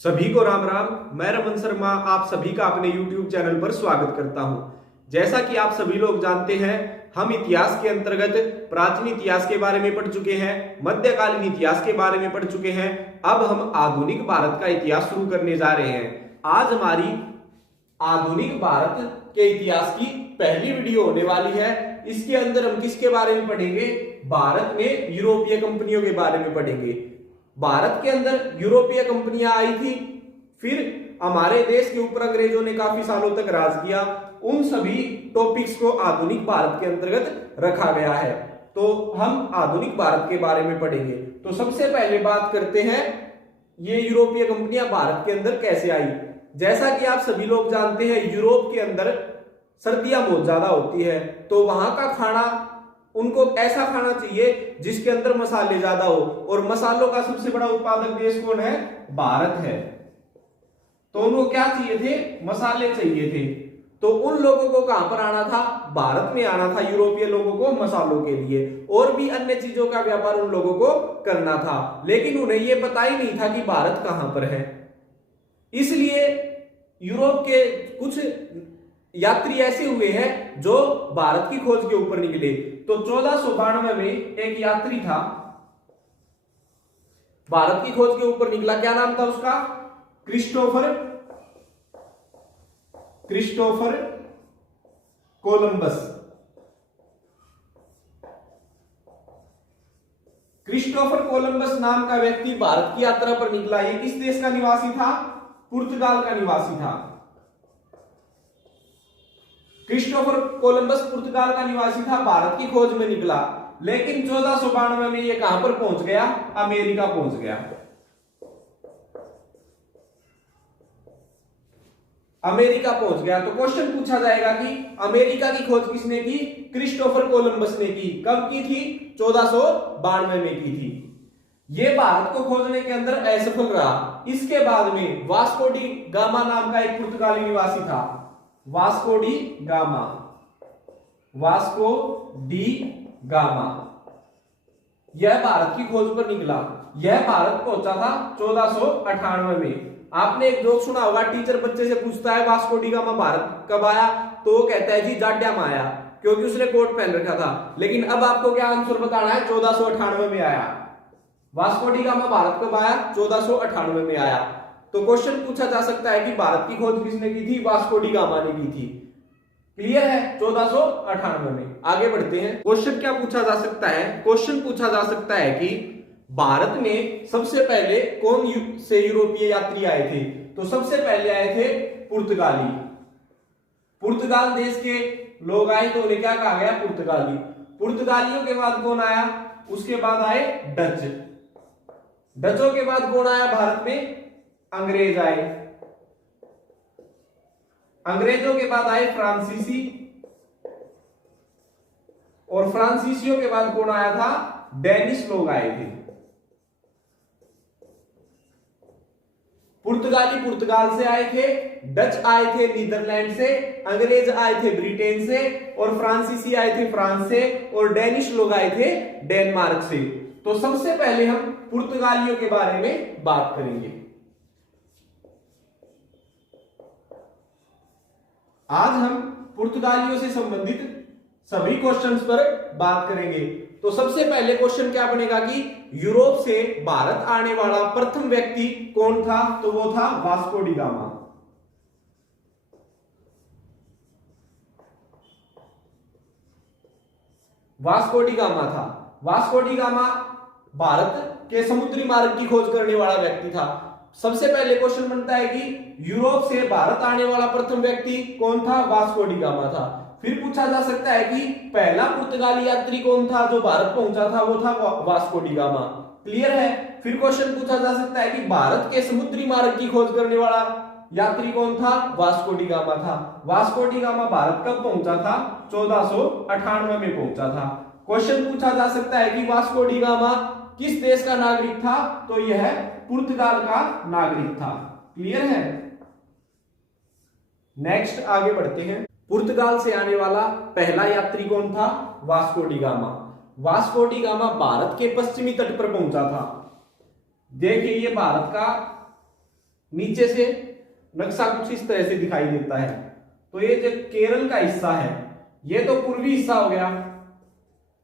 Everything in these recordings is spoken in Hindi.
सभी को राम राम। मैं रमन शर्मा आप सभी का अपने YouTube चैनल पर स्वागत करता हूं। जैसा कि आप सभी लोग जानते हैं, हम इतिहास के अंतर्गत प्राचीन इतिहास के बारे में पढ़ चुके हैं, मध्यकालीन इतिहास के बारे में पढ़ चुके हैं। अब हम आधुनिक भारत का इतिहास शुरू करने जा रहे हैं। आज हमारी आधुनिक भारत के इतिहास की पहली वीडियो होने वाली है। इसके अंदर हम किसके बारे में पढ़ेंगे? भारत में यूरोपीय कंपनियों के बारे में पढ़ेंगे। भारत के अंदर यूरोपीय कंपनियां आई थी, फिर हमारे देश के ऊपर अंग्रेजों ने काफी सालों तक राज किया। उन सभी टॉपिक्स को आधुनिक भारत के अंतर्गत रखा गया है। तो हम आधुनिक भारत के बारे में पढ़ेंगे। तो सबसे पहले बात करते हैं, ये यूरोपीय कंपनियां भारत के अंदर कैसे आई। जैसा कि आप सभी लोग जानते हैं, यूरोप के अंदर सर्दियां बहुत ज्यादा होती है, तो वहां का खाना उनको ऐसा खाना चाहिए जिसके अंदर मसाले ज्यादा हो, और मसालों का सबसे बड़ा उत्पादक देश कौन है? भारत है। तो उनको क्या चाहिए थे? मसाले चाहिए थे। तो उन लोगों को कहां पर आना था? भारत में आना था, यूरोपीय लोगों को मसालों के लिए। और भी अन्य चीजों का व्यापार उन लोगों को करना था, लेकिन उन्हें यह पता ही नहीं था कि भारत कहां पर है। इसलिए यूरोप के कुछ यात्री ऐसे हुए हैं जो भारत की खोज के ऊपर निकले। तो 1492 में एक यात्री था, भारत की खोज के ऊपर निकला। क्या नाम था उसका? Christopher Columbus. क्रिस्टोफर कोलंबस नाम का व्यक्ति भारत की यात्रा पर निकला। ये किस देश का निवासी था? पुर्तगाल का निवासी था। क्रिस्टोफर कोलंबस पुर्तगाल का निवासी था, भारत की खोज में निकला। लेकिन 1492 में यह कहां पर पहुंच गया? अमेरिका पहुंच गया। अमेरिका पहुंच गया। तो क्वेश्चन पूछा जाएगा कि अमेरिका की खोज किसने की? क्रिस्टोफर कोलंबस ने की। कब की थी? 1492 में की थी। यह भारत को खोजने के अंदर असफल रहा। इसके बाद में वास्को डी गामा नाम का एक पुर्तगाली निवासी था। वास्को डी गामा यह भारत की खोज पर निकला। यह भारत पहुंचा था 1498 में। आपने एक जोक सुना होगा, टीचर बच्चे से पूछता है वास्को डी गामा भारत कब आया, तो वो कहता है जी जाड्या में आया, क्योंकि उसने कोट पहन रखा था। लेकिन अब आपको क्या आंसर बताना है? 1498 में आया। वास्को डी गामा भारत कब आया? 1498 में आया। तो क्वेश्चन पूछा जा सकता है कि भारत की खोज किसने की थी? वास्को डी गामा ने की थी। क्लियर है? 1498 में। आगे बढ़ते हैं। क्वेश्चन क्या पूछा जा सकता है? क्वेश्चन पूछा जा सकता है कि भारत में सबसे पहले कौन से यूरोपीय यात्री आए थे? तो सबसे पहले आए थे पुर्तगाली। पुर्तगाल देश के लोग आए तो उन्हें क्या कहा गया? पुर्तगाली। पुर्तगालियों के बाद कौन आया? उसके बाद आए डच। डचों के बाद कौन आया भारत में? अंग्रेज आए। अंग्रेजों के बाद आए फ्रांसीसी, और फ्रांसीसियों के बाद कौन आया था? डेनिश लोग आए थे। पुर्तगाली पुर्तगाल से आए थे, डच आए थे नीदरलैंड से, अंग्रेज आए थे ब्रिटेन से, और फ्रांसीसी आए थे फ्रांस से, और डेनिश लोग आए थे डेनमार्क से। तो सबसे पहले हम पुर्तगालियों के बारे में बात करेंगे। आज हम पुर्तगालियों से संबंधित सभी क्वेश्चंस पर बात करेंगे। तो सबसे पहले क्वेश्चन क्या बनेगा कि यूरोप से भारत आने वाला प्रथम व्यक्ति कौन था? तो वो था Vasco D gamma. Vasco D gamma था। वास्को डी गामा भारत के समुद्री मार्ग की खोज करने वाला व्यक्ति था। सबसे पहले क्वेश्चन बनता है कि यूरोप से भारत आने वाला प्रथम व्यक्ति कौन था? वास्को डी गामा था। फिर पूछा जा सकता है कि पहला पुर्तगाली यात्री कौन था जो भारत पहुंचा था? वो था वास्को डी गामा। क्लियर है? फिर क्वेश्चन पूछा जा सकता है कि भारत के समुद्री मार्ग की खोज करने वाला यात्री कौन था? वास्को डी गामा था। वास्को डी गामा भारत कब पहुंचा था? 1498 में पहुंचा था। क्वेश्चन पूछा जा सकता है कि वास्को डी गामा किस देश का नागरिक था? तो यह पुर्तगाल का नागरिक था। क्लियर है? नेक्स्ट आगे बढ़ते हैं। पुर्तगाल से आने वाला पहला यात्री कौन था? Vasco D gamma. Vasco D gamma Bharat के पश्चिमी तट पर पहुंचा था। देखिए ये भारत का नीचे से नक्शा कुछ इस तरह से दिखाई देता है। तो ये जो केरल का हिस्सा है ये तो पूर्वी हिस्सा हो गया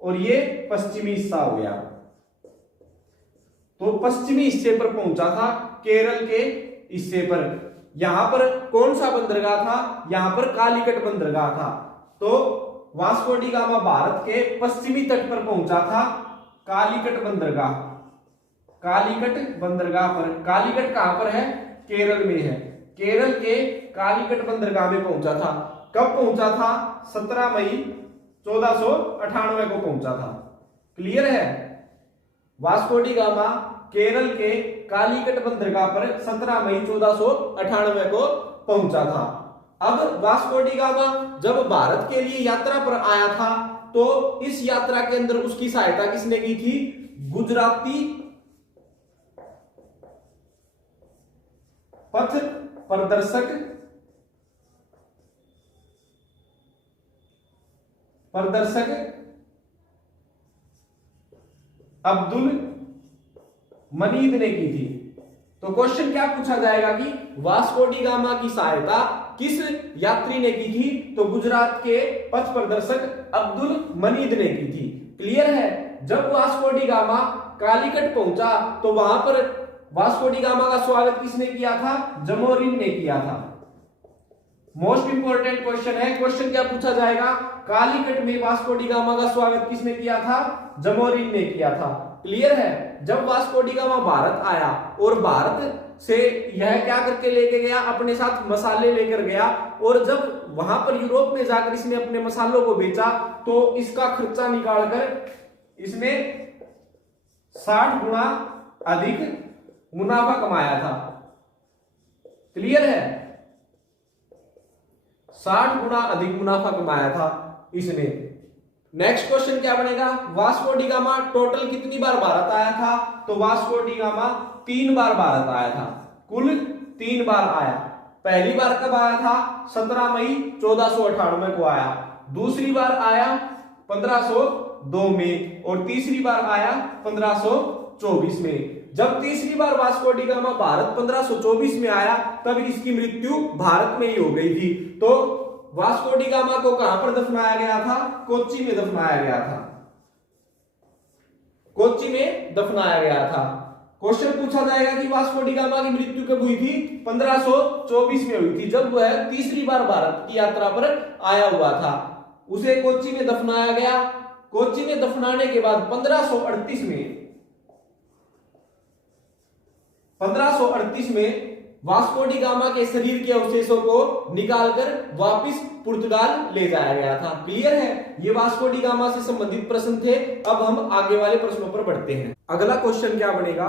और ये पश्चिमी हिस्सा हो गया। तो पश्चिमी हिस्से पर पहुंचा था केरल के हिस्से पर। यहां पर कौन सा बंदरगाह था? यहां पर कालीकट बंदरगाह था। तो वास्को डी गामा भारत के पश्चिमी तट पर पहुंचा था कालीकट बंदरगाह। कालीकट बंदरगाह पर, कालीकट कहां पर है? केरल में है। केरल के कालीकट बंदरगाह में पहुंचा था। कब पहुंचा था? 17 मई 1498 को पहुंचा था। क्लियर है? वास्को डी गामा केरल के कालीकट बंदरगाह पर 17 मई 1498 को पहुंचा था। अब वास्को डी गामा जब भारत के लिए यात्रा पर आया था तो इस यात्रा के अंदर उसकी सहायता किसने की थी? गुजराती पथ प्रदर्शक अब्दुल मनीद ने की थी। तो क्वेश्चन क्या पूछा जाएगा कि वास्को डी गामा की सहायता किस यात्री ने की थी? तो गुजरात के पथ प्रदर्शक अब्दुल मनीद ने की थी। क्लियर है? जब वास्को डी गामा कालीकट पहुंचा तो वहां पर वास्को डी गामा का स्वागत किसने किया था? जमोरिन ने किया था। मोस्ट इंपोर्टेंट क्वेश्चन है। क्वेश्चन क्या पूछा जाएगा? कालीकट में वास्को डी गामा का स्वागत किसने किया था? जमोरिन ने किया था। क्लियर है? जब वास्को डी गामा भारत आया और भारत से यह क्या करके लेके गया? अपने साथ मसाले लेकर गया। और जब वहां पर यूरोप में जाकर इसने अपने मसालों को बेचा तो इसका खर्चा निकालकर इसने 60 गुना अधिक मुनाफा कमाया था। क्लियर है? 60 गुना अधिक मुनाफा कमाया था इसने। नेक्स्ट क्वेश्चन क्या बनेगा? वास्को डी गामा टोटल कितनी बार भारत आया था? तो वास्को डी गामा 3 बार भारत आया था। कुल 3 बार आया। पहली बार कब आया था? 17 मई 1498 को आया। दूसरी बार आया 1502 में और तीसरी बार आया 1524 में। जब तीसरी बार वास्को डी गामा भारत 1524 में आया तब इसकी मृत्यु भारत में ही हो गई थी। तो वास्को डी गामा को कहां पर दफनाया गया था? कोच्चि में दफनाया गया था। कोच्चि में दफनाया गया था। क्वेश्चन पूछा जाएगा कि वास्को डी गामा की मृत्यु कब हुई थी? 1524 में हुई थी, जब वह तीसरी बार भारत की यात्रा पर आया हुआ था। उसे कोच्चि में दफनाया गया। कोच्चि में दफनाने के बाद 1538 में वास्को डी गामा के शरीर के अवशेषों को निकालकर वापस पुर्तगाल ले जाया गया था। क्लियर है? ये वास्को डी गामा से संबंधित प्रश्न थे। अब हम आगे वाले प्रश्नों पर बढ़ते हैं। अगला क्वेश्चन क्या बनेगा?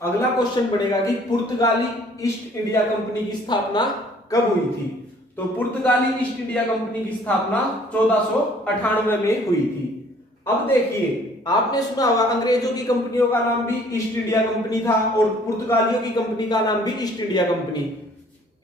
अगला क्वेश्चन बनेगा कि पुर्तगाली ईस्ट इंडिया कंपनी की स्थापना कब हुई थी? तो पुर्तगाली ईस्ट इंडिया कंपनी की स्थापना 1498 में हुई थी। अब देखिए, आपने सुना होगा अंग्रेजों की कंपनियों का नाम भी ईस्ट इंडिया कंपनी था और पुर्तगालियों की कंपनी का नाम भी ईस्ट इंडिया कंपनी।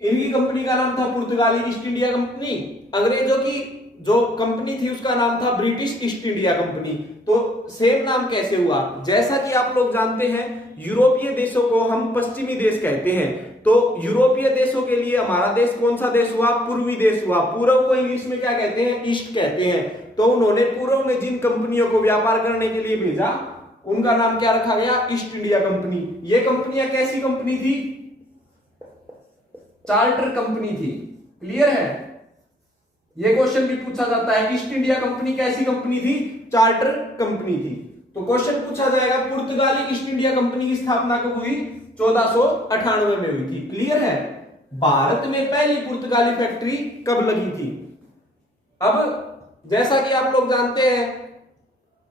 इनकी कंपनी का नाम था पुर्तगाली ईस्ट इंडिया कंपनी। अंग्रेजों की जो कंपनी थी उसका नाम था ब्रिटिश ईस्ट इंडिया कंपनी। तो सेम नाम कैसे हुआ? जैसा कि आप लोग जानते हैं यूरोपीय देशों को हम पश्चिमी देश कहते हैं। तो यूरोपीय देशों के लिए हमारा देश कौन सा देश हुआ? पूर्वी देश हुआ। पूर्व को इंग्लिश में क्या कहते हैं? ईस्ट कहते हैं। तो उन्होंने पूर्व में जिन कंपनियों को व्यापार करने के लिए भेजा उनका नाम क्या रखा गया? East India company. ये कंपनियां कैसी कंपनी थी? चार्टर कंपनी थी। क्लियर है? ये क्वेश्चन भी पूछा जाता है, ईस्ट इंडिया कंपनी कैसी कंपनी थी? चार्टर कंपनी थी। तो क्वेश्चन पूछा जाएगा पुर्तगाली ईस्ट इंडिया कंपनी की स्थापना कब हुई? 1498 में हुई थी। क्लियर है? भारत में पहली पुर्तगाली फैक्ट्री कब लगी थी? अब जैसा कि आप लोग जानते हैं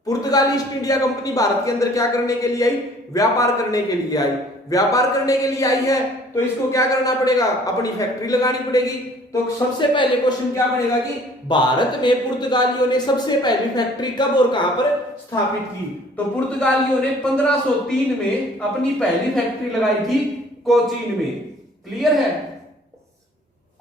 पुर्तगाली ईस्ट इंडिया कंपनी भारत के अंदर क्या करने के लिए आई? व्यापार करने के लिए आई। व्यापार करने के लिए आई है तो इसको क्या करना पड़ेगा? अपनी फैक्ट्री लगानी पड़ेगी। तो सबसे पहले क्वेश्चन क्या बनेगा कि भारत में पुर्तगालियों ने सबसे पहली फैक्ट्री कब और कहां पर स्थापित की? तो पुर्तगालियों ने 1503 में अपनी पहली फैक्ट्री लगाई थी कोचीन में। क्लियर है?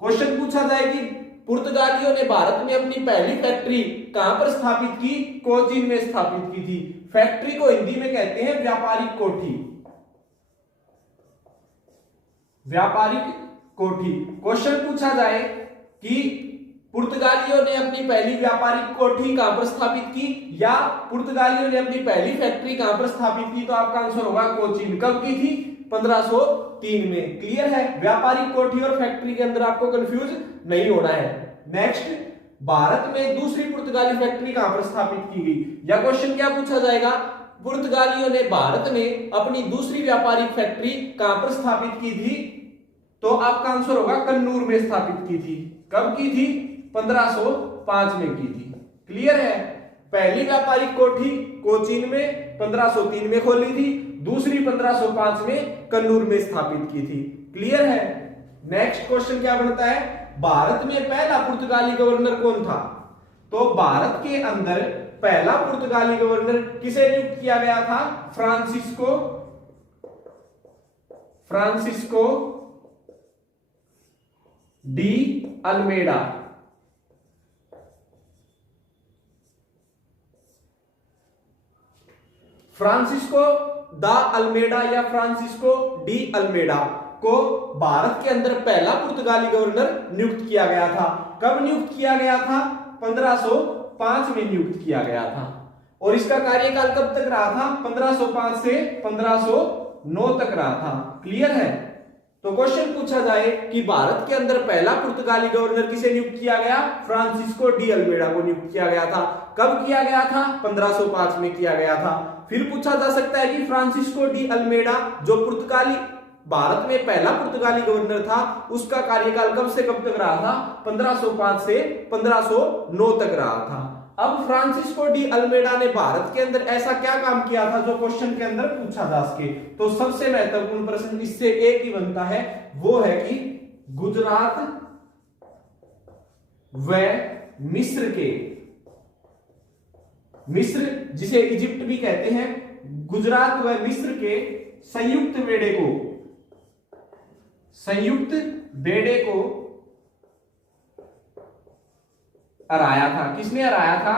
क्वेश्चन पूछा जाए कि पुर्तगालियों ने भारत में अपनी पहली फैक्ट्री कहां पर स्थापित की? कोचीन में स्थापित की थी। फैक्ट्री को हिंदी में कहते हैं व्यापारिक कोठी। व्यापारिक कोठी। क्वेश्चन पूछा जाए कि पुर्तगालियों ने अपनी पहली व्यापारिक कोठी कहां पर स्थापित की या पुर्तगालियों ने अपनी पहली फैक्ट्री कहां पर स्थापित की, तो आपका आंसर होगा कोचीन। कब की थी? 1503 में। क्लियर है? व्यापारिक कोठी और फैक्ट्री के अंदर आपको कंफ्यूज नहीं होना है। नेक्स्ट, भारत में दूसरी पुर्तगाली फैक्ट्री कहां पर स्थापित की गई, या क्वेश्चन क्या पूछा जाएगा, पुर्तगालियों ने भारत में अपनी दूसरी व्यापारिक फैक्ट्री कहां पर स्थापित की थी, तो आपका आंसर होगा कन्नूर में स्थापित की थी। कब की थी? 1505 में की थी। क्लियर है? पहली व्यापारिक कोठी कोचीन में 1503 में खोली थी, दूसरी 1505 में कन्नूर में स्थापित की थी। क्लियर है? नेक्स्ट क्वेश्चन क्या बनता है, भारत में पहला पुर्तगाली गवर्नर कौन था? तो भारत के अंदर पहला पुर्तगाली गवर्नर किसे नियुक्त किया गया था? Francisco de Almeida. Francisco da Almeida या फ्रांसिस्को डी अल्मेडा को भारत के अंदर पहला पुर्तगाली गवर्नर नियुक्त किया गया था। कब नियुक्त किया गया था? 1505 में नियुक्त किया गया था। और इसका कार्यकाल कब तक रहा था? 1505 से 1509 तक रहा था। क्लियर है? तो क्वेश्चन पूछा जाए कि भारत के अंदर पहला पुर्तगाली गवर्नर किसे नियुक्त किया गया? फ्रांसिस्को डी अल्मेडा को नियुक्त किया गया था। कब किया गया था? 1505 में किया गया था। फिर पूछा जा सकता है कि फ्रांसिस्को डी अल्मेडा जो पुर्तगाली भारत में पहला पुर्तगाली गवर्नर था, उसका कार्यकाल कब से कब तक रहा था? 1505 से 1509 तक रहा था। अब फ्रांसिस्को डी अल्मेडा ने भारत के अंदर ऐसा क्या काम किया था जो क्वेश्चन के अंदर पूछा जा सके? तो सबसे महत्वपूर्ण प्रश्न इससे एक ही बनता है, वो है कि गुजरात व मिस्र जिसे इजिप्ट भी कहते हैं, गुजरात व मिस्र के संयुक्त बेड़े को हराया था। किसने हराया था?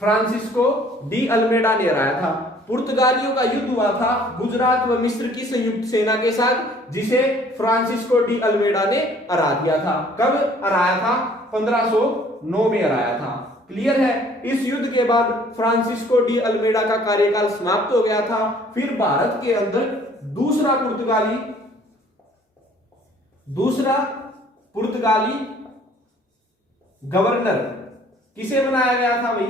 फ्रांसिस्को डी अल्मेडा ने हराया था। पुर्तगालियों का युद्ध हुआ था गुजरात व मिस्र की संयुक्त सेना के साथ, जिसे फ्रांसिस्को डी अल्मेडा ने हरा दिया था। कब हराया था? 1509 में हराया था। क्लियर है? इस युद्ध के बाद फ्रांसिस्को डी अल्मेडा का कार्यकाल समाप्त हो गया था। फिर भारत के अंदर दूसरा पुर्तगाली गवर्नर किसे बनाया गया था भाई?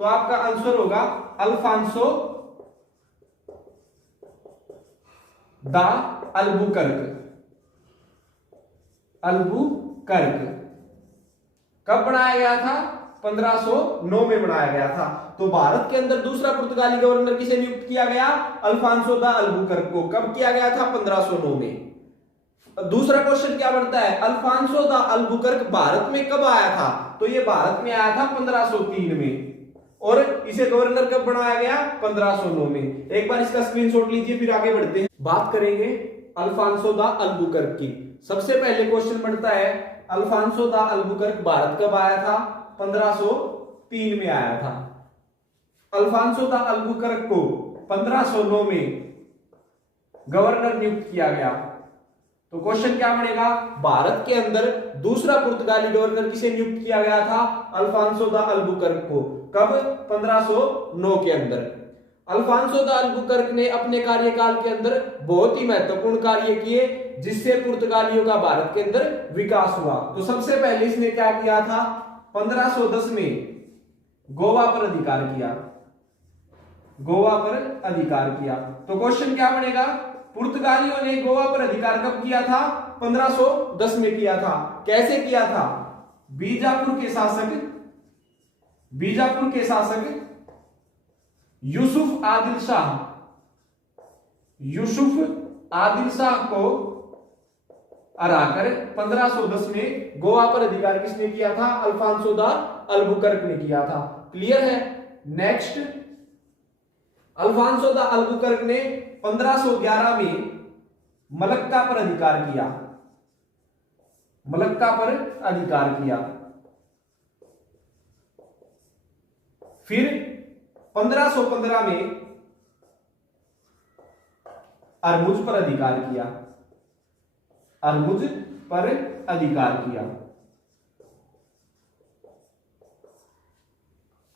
तो आपका आंसर होगा अल्फांसो दा अल्बुकर्क। कब बनाया गया था? 1509 में बनाया गया था। तो भारत के अंदर दूसरा पुर्तगाली गवर्नर किसे नियुक्त किया गया? अल्फांसो दा अल्बुकर्क को। कब किया गया था? 1509 में। दूसरा क्वेश्चन क्या बनता है, अल्फांसो दा अल्बुकर्क भारत में कब आया था? तो ये भारत में आया था 1503 में, और इसे गवर्नर कब बनाया गया? 1509 में। एक बार इसका स्क्रीनशॉट लीजिए, फिर आगे बढ़ते हैं। बात करेंगे अल्फांसो दा अल्बुकर्क की। सबसे पहले क्वेश्चन बनता है, अल्फांसो दा अल्बुकर्क भारत कब आया था? 1503 में आया था। अल्फांसो दा अल्बुकर्क को 1509 में गवर्नर नियुक्त किया गया। तो क्वेश्चन क्या बनेगा, भारत के अंदर दूसरा पुर्तगाली गवर्नर किसे नियुक्त किया गया था? अल्फांसो दा अल्बुकर्क को। कब? 1509 के अंदर। अल्फांसो दा अल्बुकर्क ने अपने कार्यकाल के अंदर बहुत ही महत्वपूर्ण कार्य किए, जिससे पुर्तगालियों का भारत के अंदर विकास हुआ। तो सबसे पहले इसने क्या किया था? 1510 में गोवा पर अधिकार किया। तो क्वेश्चन क्या बनेगा, पुर्तगालियों ने गोवा पर अधिकार कब किया था? 1510 में किया था। कैसे किया था? बीजापुर के शासक यूसुफ आदिल शाह को हराकर 1510 में गोवा पर अधिकार किसने किया था? अल्फांसो दा अल्बुकर्क ने किया था। क्लियर है? नेक्स्ट, अल्फांसो दा अल्बुकर्क ने 1511 में मलक्का पर अधिकार किया। फिर 1515 में अरमुज पर अधिकार किया, अरमुज पर अधिकार किया।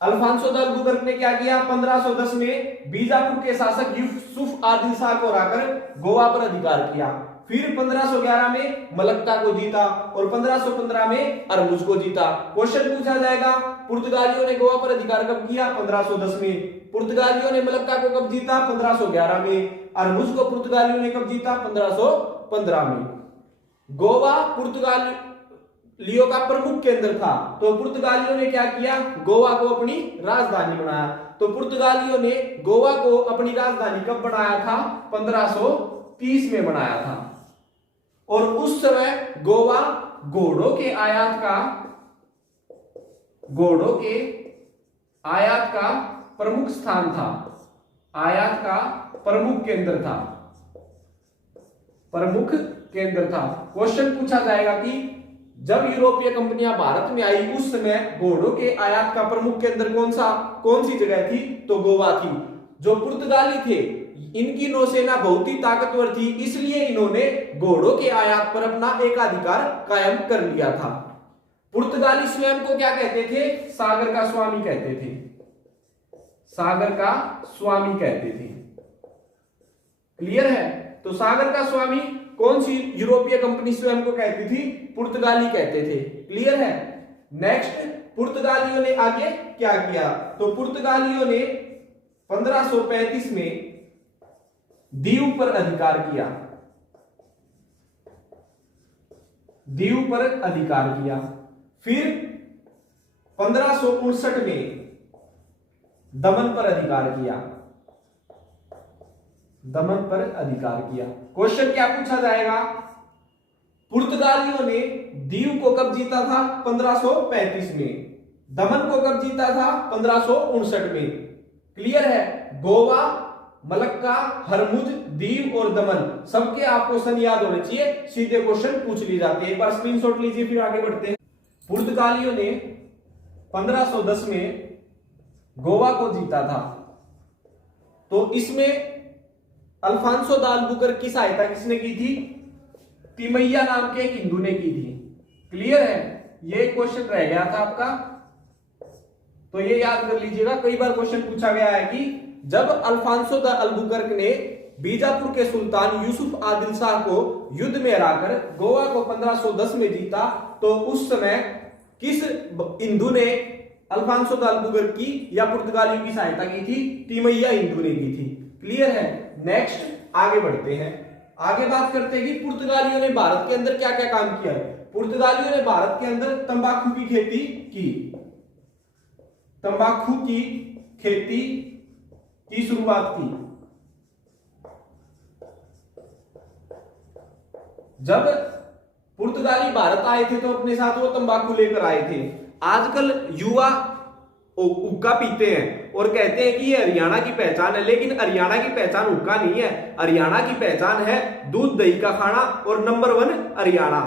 अल्फांसो द अल्बुकर्क ने क्या किया? 1510 में बीजापुर के शासक यूसुफ आदिल शाह को हराकर गोवा पर अधिकार किया। फिर 1511 में मलक्का को जीता और 1515 में अरमुज को जीता। क्वेश्चन पूछा जाएगा, पुर्तगालियों ने गोवा पर अधिकार कब किया? 1510 में। पुर्तगालियों ने मलक्का को कब जीता? 1511 में। अरमुज को पुर्तगालियों ने कब जीता? 1515 में। गोवा पुर्तगालियों का प्रमुख केंद्र था, तो पुर्तगालियों ने क्या किया? गोवा को अपनी राजधानी बनाया। तो पुर्तगालियों ने गोवा को अपनी राजधानी कब बनाया था? 1530 में बनाया था। और उस समय गोवा घोड़ों के आयात का प्रमुख स्थान था, आयात का प्रमुख केंद्र था, प्रमुख केंद्र था। क्वेश्चन पूछा जाएगा कि जब यूरोपीय कंपनियां भारत में आई उस समय घोड़ों के आयात का प्रमुख केंद्र कौन सी जगह थी? तो गोवा थी। जो पुर्तगाली थे, इनकी नौसेना बहुत ही ताकतवर थी, इसलिए इन्होंने घोड़ों के आयात पर अपना एकाधिकार कायम कर लिया था। पुर्तगाली स्वयं को क्या कहते थे? सागर का स्वामी कहते थे, सागर का स्वामी कहते थे। क्लियर है? तो सागर का स्वामी कौन सी यूरोपीय कंपनी स्वयं को कहती थी? पुर्तगाली कहते थे। क्लियर है? नेक्स्ट, पुर्तगालियों ने आगे क्या किया? तो पुर्तगालियों ने 1535 में दीव पर अधिकार किया, दीव पर अधिकार किया। फिर 1559 में दमन पर अधिकार किया, दमन पर अधिकार किया। क्वेश्चन क्या पूछा जाएगा? पुर्तगालियों ने दीव को कब जीता था? 1535 में। दमन को कब जीता था? 1559 में। क्लियर है? गोवा, मलक्का, हरमुज, दीव और दमन सबके आपको सन याद होने चाहिए, सीधे क्वेश्चन पूछ लिए जाते हैं। एक बार स्क्रीनशॉट लीजिए, फिर आगे बढ़ते हैं। पुर्तगालियों ने 1510 में गोवा को जीता था, तो इसमें अल्फांसो द अल्बुकर्क की सहायता किसने की थी? तिमैया नाम के एक हिंदू ने की थी। क्लियर है? ये क्वेश्चन रह गया था आपका, तो ये याद कर लीजिएगा। कई बार क्वेश्चन पूछा गया है कि जब अल्फांसो द अल्बुकर्क ने बीजापुर के सुल्तान यूसुफ आदिल शाह को युद्ध में हराकर गोवा को 1510 में जीता, तो उस समय किस हिंदू ने अल्फांसो द अल्बुकर्क की या पुर्तगालियों की सहायता की थी? तिमैया हिंदू ने की थी। क्लियर है? नेक्स्ट आगे बढ़ते हैं। आगे बात करते हैं कि पुर्तगालियों ने भारत के अंदर क्या क्या काम किया है। पुर्तगालियों ने भारत के अंदर तंबाकू की खेती की, तंबाकू की खेती की शुरुआत की। जब पुर्तगाली भारत आए थे तो अपने साथ वो तंबाकू लेकर आए थे। आजकल युवा हुक्का पीते हैं और कहते हैं कि ये हरियाणा की पहचान है, लेकिन हरियाणा की पहचान हुक्का नहीं है। हरियाणा की पहचान है दूध दही का खाना और नंबर 1 हरियाणा।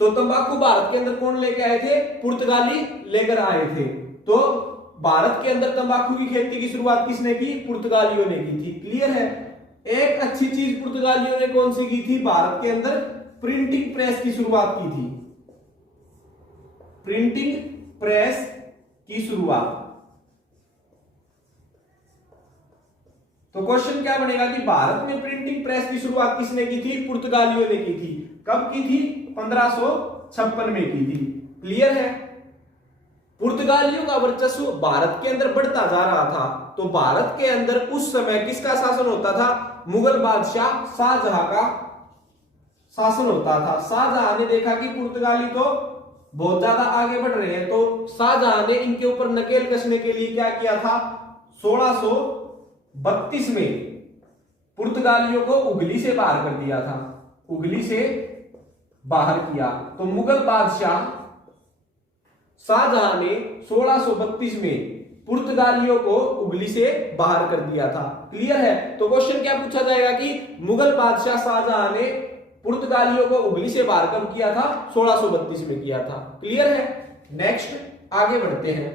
तो तंबाकू भारत के अंदर कौन लेके आए थे? पुर्तगाली लेकर आए थे। तो भारत के अंदर तंबाकू की खेती की शुरुआत किसने की? पुर्तगालियों ने की थी। क्लियर है? एक अच्छी चीज पुर्तगालियों ने कौन सी की थी? भारत के अंदर प्रिंटिंग प्रेस की शुरुआत की थी, प्रिंटिंग प्रेस की शुरुआत। तो क्वेश्चन क्या बनेगा कि भारत में प्रिंटिंग प्रेस की शुरुआत किसने की थी? पुर्तगालियों ने की थी। कब की थी? 1556 में की थी। क्लियर है? पुर्तगालियों का वर्चस्व भारत के अंदर बढ़ता जा रहा था, तो भारत के अंदर उस समय किसका शासन होता था? मुगल बादशाह शाहजहां का शासन होता था। शाहजहां ने देखा कि पुर्तगाली तो बहुत ज्यादा आगे बढ़ रहे हैं, तो शाहजहां ने इनके ऊपर नकेल कसने के लिए क्या किया था? 1632 में पुर्तगालियों को उगली से बाहर कर दिया था, उगली से बाहर किया। तो मुगल बादशाह शाहजहां ने 1632 में पुर्तगालियों को उगली से बाहर कर दिया था। क्लियर है? तो क्वेश्चन क्या पूछा जाएगा कि मुगल बादशाह शाहजहां ने पुर्तगालियों को उगली से बाहर कब किया था? 1632 में किया था। क्लियर है? नेक्स्ट आगे बढ़ते हैं।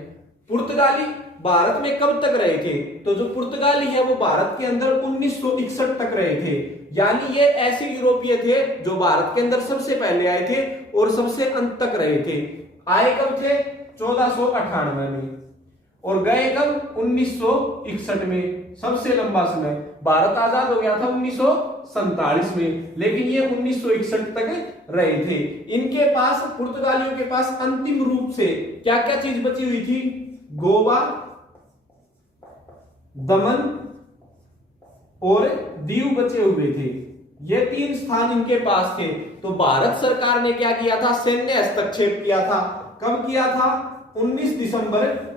पुर्तगाली भारत में कब तक रहे थे? तो जो पुर्तगाली है वो भारत के अंदर 1961 तक रहे थे। यानी ये ऐसे यूरोपीय थे जो भारत के अंदर सबसे पहले आए थे और सबसे अंत तक रहे थे। आए कब थे? 1498 में और गए कब? 1961 में। सबसे लंबा समय। भारत आजाद हो गया था 1947 में, लेकिन ये 1961 तक रहे थे। इनके पास, पुर्तगालियों के पास अंतिम रूप से क्या क्या चीज बची हुई थी? गोवा, दमन और दीव बचे हुए थे। ये 3 स्थान इनके पास थे। तो भारत सरकार ने क्या किया था? सैन्य हस्तक्षेप किया था। कब किया था? 19 दिसंबर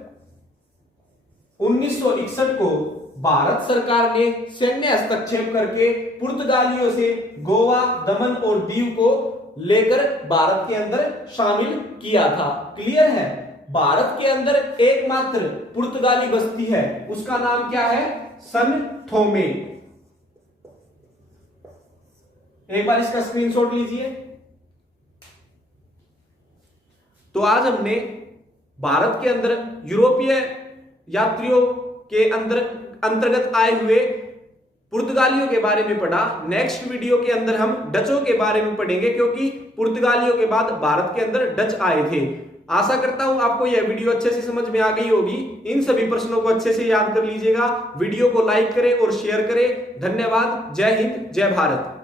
1961 को भारत सरकार ने सैन्य हस्तक्षेप करके पुर्तगालियों से गोवा, दमन और दीव को लेकर भारत के अंदर शामिल किया था। क्लियर है? भारत के अंदर एकमात्र पुर्तगाली बस्ती है, उसका नाम क्या है? सन थोमे। एक बार इसका स्क्रीनशॉट लीजिए। तो आज हमने भारत के अंदर यूरोपीय यात्रियों के अंतर्गत आए हुए पुर्तगालियों के बारे में पढ़ा। नेक्स्ट वीडियो के अंदर हम डचों के बारे में पढ़ेंगे, क्योंकि पुर्तगालियों के बाद भारत के अंदर डच आए थे। आशा करता हूं आपको यह वीडियो अच्छे से समझ में आ गई होगी। इन सभी प्रश्नों को अच्छे से याद कर लीजिएगा। वीडियो को लाइक करें और शेयर करें। धन्यवाद। जय हिंद, जय भारत।